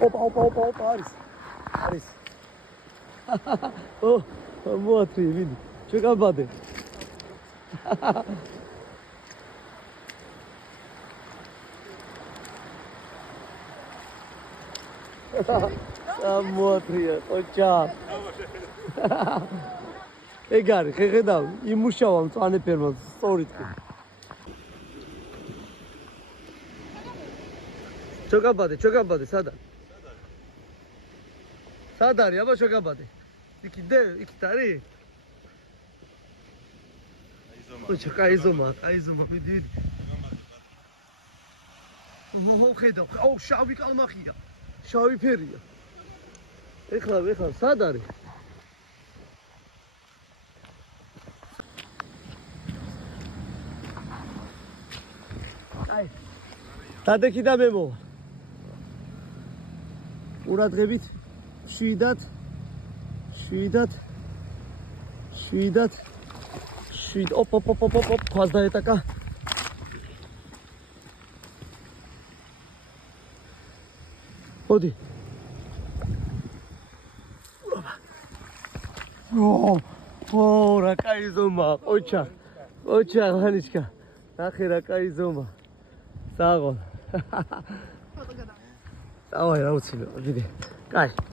ოპა, არის. მოათრი, ვინი? შეგაბადე. მოათრია, ყოჩა. ეგ არის, ხედავ, იმუშავა მწვანე ფერმა, სწორით. ჩოგაბადე, სადა? სად არის, აბა შეგაბადე. იქით არის? ოჩა, კაიზომა, მიდი. მოხედავ, შავი კალმახია. შავი ფერია. ეხლა, სად არის? აი. დადექი და მე მოვა. ყურადღებით 7-დან 7 ოპ ქვას დაეტაკა. მოდი. რა კაი ზომა, ყოჩა, მანიჩკა. ნახე რა კაი ზომა. საღო. დავაი რა უცილო, დიდი. კაი.